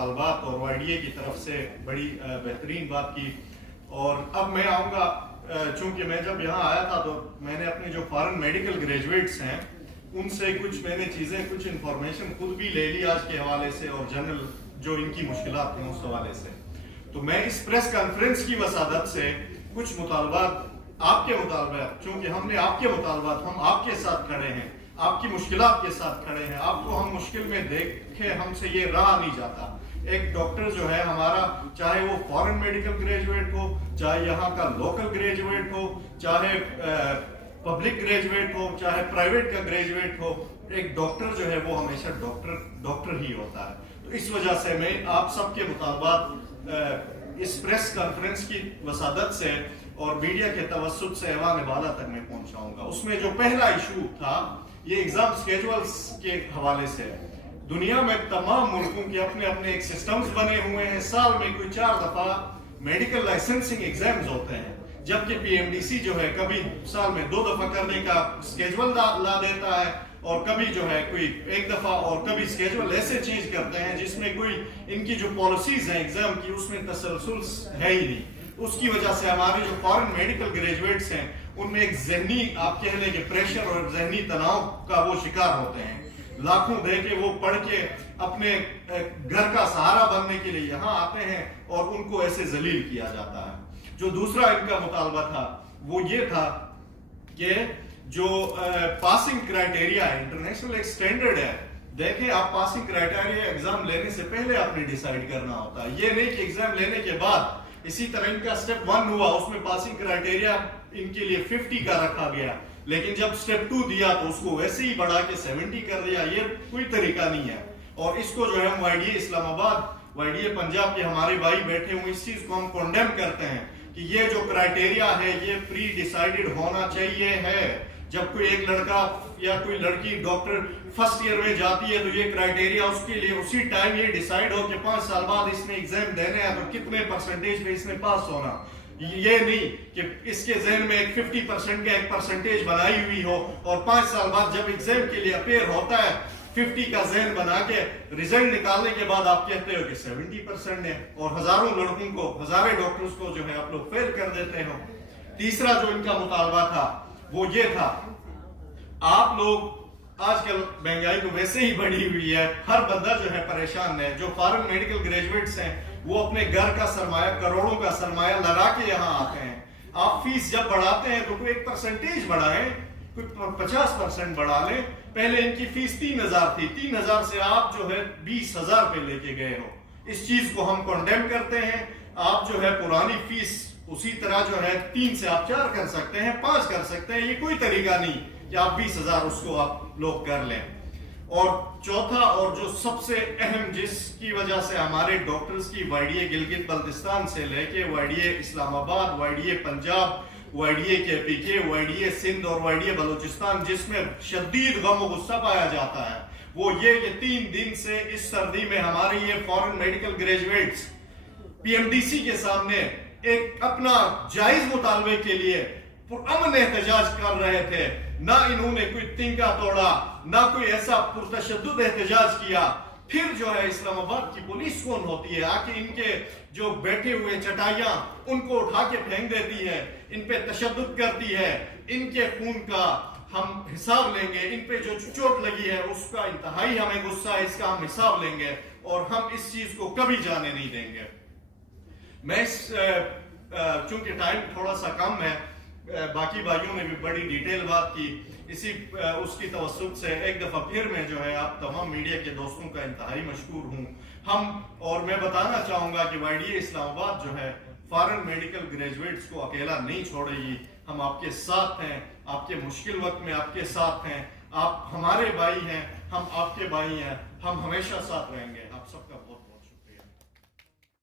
مطالبات اور Y D اے کی طرف سے بڑی بہترین بات کی. اور اب میں آؤں گا، چونکہ میں جب یہاں آیا تھا تو میں نے اپنے جو فارن میڈیکل گریجویٹس ہیں ان سے میں نے کچھ انفارمیشن خود بھی لے لی آج کے حوالے سے، اور جنرل جو ان کی مشکلات ہیں اس حوالے سے. تو میں اس پریس کانفرنس کی وسادت سے کچھ مطالبات، آپ کے مطالبات، چونکہ ہم نے آپ کے مطالبات، ہم آپ کے ساتھ کھڑے ہیں، آپ کی مشکلات کے ساتھ کھڑے ہیں، آپ کو ہم مشکل میں دیکھے ہم سے یہ رہا نہیں جاتا. ایک ڈاکٹر جو ہے ہمارا، چاہے وہ فارن میڈیکل گریجویٹ ہو، چاہے یہاں کا لوکل گریجویٹ ہو، چاہے پبلک گریجویٹ ہو، چاہے پرائیویٹ کا گریجویٹ ہو، ایک ڈاکٹر جو ہے وہ ہمیشہ ڈاکٹر ہی ہوتا ہے. تو اس وجہ سے میں آپ سب کے مطالبات اس پریس کانفرنس کی وسادت سے اور میڈیا کے توسط سے ایوان بالا تک میں پہنچاؤں گا. اس میں جو پہلا ایشو تھا یہ ایگزام سکیجولز کے حوالے سے. دنیا میں تمام ملکوں کے اپنے اپنے ایک سسٹمز بنے ہوئے ہیں. سال میں کوئی 4 دفعہ میڈیکل لائسنسنگ ایگزامز ہوتے ہیں، جبکہ پی ایم ڈی سی جو ہے کبھی سال میں 2 دفعہ کرنے کا سکیجول لا دیتا ہے، اور کبھی جو ہے کوئی 1 دفعہ، اور کبھی سکیجول ایسے چینج کرتے ہیں جس میں کوئی ان کی جو پالیسیز ہیں ایگزام کی اس میں تسلسل ہے ہی نہیں. اس کی وجہ سے ہمارے جو فارن میڈیکل گریجویٹس ہیں ان میں ایک ذہنی، آپ کہہ لیں کہ پریشر اور ذہنی تناؤ کا وہ شکار ہوتے ہیں. لاکھوں دے کے وہ پڑھ کے اپنے گھر کا سہارا بننے کے لیے یہاں آتے ہیں اور ان کو ایسے ذلیل کیا جاتا ہے. جو دوسرا ان کا مطالبہ تھا وہ یہ تھا کہ جو پاسنگ کرائٹیریا ہے، انٹرنیشنل ایک سٹینڈرڈ ہے. دیکھیں، آپ پاسنگ کرائٹیریا ایگزام لینے سے پہلے آپ نے ڈیسائیڈ کرنا ہوتا ہے، یہ نہیں کہ ایگزام لینے کے بعد. اسی طرح ان کا سٹیپ 1 ہوا، اس میں پاسنگ کرائٹیریا ان کے لیے 50 کا رکھا گیا، لیکن جب سٹیپ 2 دیا تو اس کو ویسے ہی بڑھا کے 70 کر دیا. یہ کوئی طریقہ نہیں ہے. اور اس کو جو ہے ہم Y D A Islamabad, Y D A Punjab کے ہمارے بھائی بیٹھے ہوئے، اس چیز کو ہم کنڈیم کرتے ہیں کہ یہ جو کرائٹیریا ہے یہ پری ڈیسائیڈڈ ہونا چاہیے ہے. جب کوئی ایک لڑکا یا کوئی لڑکی ڈاکٹر فرسٹ ایئر میں جاتی ہے تو یہ کرائٹیریا اس کے لیے اسی ٹائم یہ ڈیسائیڈ ہو کہ 5 سال بعد اس نے ایگزام دینے ہیں تو کتنے پرسنٹیج پہ اس نے پاس ہونا. یہ نہیں کہ اس کے ذہن میں ایک 50% کا ایک پرسنٹیج بنائی ہوئی ہو اور 5 سال بعد جب ایگزام کے لیے اپیئر ہوتا ہے 50 کا ذہن بنا کے رزلٹ نکالنے کے بعد آپ کہتے ہو کہ 70% ہے، اور ہزاروں لڑکوں کو، ہزاروں ڈاکٹرز کو جو ہے آپ لوگ فیل کر دیتے ہو. تیسرا جو ان کا مطالبہ تھا وہ یہ تھا، آپ لوگ آج کل مہنگائی تو ویسے ہی بڑھی ہوئی ہے، ہر بندہ جو ہے پریشان ہے. جو فارن میڈیکل گریجویٹس ہیں وہ اپنے گھر کا سرمایہ، کروڑوں کا سرمایہ لگا کے یہاں آتے ہیں. آپ فیس جب بڑھاتے ہیں تو کوئی ایک پرسنٹیج بڑھائیں، کوئی 50% بڑھا لیں. پہلے ان کی فیس 3000 تھی، 3000 سے آپ جو ہے 20,000 پہ لے کے گئے ہو. اس چیز کو ہم کنڈیم کرتے ہیں. آپ جو ہے پرانی فیس اسی طرح جو ہے 3 سے آپ 4 کر سکتے ہیں، 5 کر سکتے ہیں. یہ کوئی طریقہ نہیں کہ آپ 20,000 اس کو آپ لوگ کر لیں. اور چوتھا اور جو سب سے اہم، جس کی وجہ سے ہمارے ڈاکٹرز کی Y D A Gilgit Baltistan سے لے کے Y D A Islamabad, Y D A Punjab, Y D A K P کے، وائی ڈی اے سندھ اور وائی ڈی اے بلوچستان جس میں شدید غم و غصہ پایا جاتا ہے، وہ یہ کہ 3 دن سے اس سردی میں ہمارے یہ foreign medical graduates P M D C کے سامنے ایک اپنا جائز مطالبے کے لیے پرامن احتجاج کر رہے تھے. نہ انہوں نے کوئی تنکا توڑا، نہ کوئی ایسا پرتشدد احتجاج کیا. پھر جو ہے اسلام آباد کی پولیس کون ہوتی ہے، آ کے ان کے جو بیٹھے ہوئے چٹائیاں ان کو اٹھا کے پھینک دیتی ہے، ان پہ تشدد کرتی ہے. ان کے خون کا ہم حساب لیں گے، ان پہ جو چوٹ لگی ہے اس کا انتہائی ہمیں غصہ ہے، اس کا ہم حساب لیں گے اور ہم اس چیز کو کبھی جانے نہیں دیں گے. میں چونکہ ٹائم تھوڑا سا کم ہے، باقی بھائیوں نے بھی بڑی ڈیٹیل بات کی، اس کی توسط سے ایک دفعہ پھر میں جو ہے آپ تمام میڈیا کے دوستوں کا انتہائی مشکور ہوں. اور میں بتانا چاہوں گا کہ وائی ڈی اے اسلام آباد جو ہے فارن میڈیکل گریجویٹس کو اکیلا نہیں چھوڑے گی. ہم آپ کے ساتھ ہیں، آپ کے مشکل وقت میں آپ کے ساتھ ہیں. آپ ہمارے بھائی ہیں، ہم آپ کے بھائی ہیں. ہم ہمیشہ ساتھ رہیں گے. آپ سب کا بہت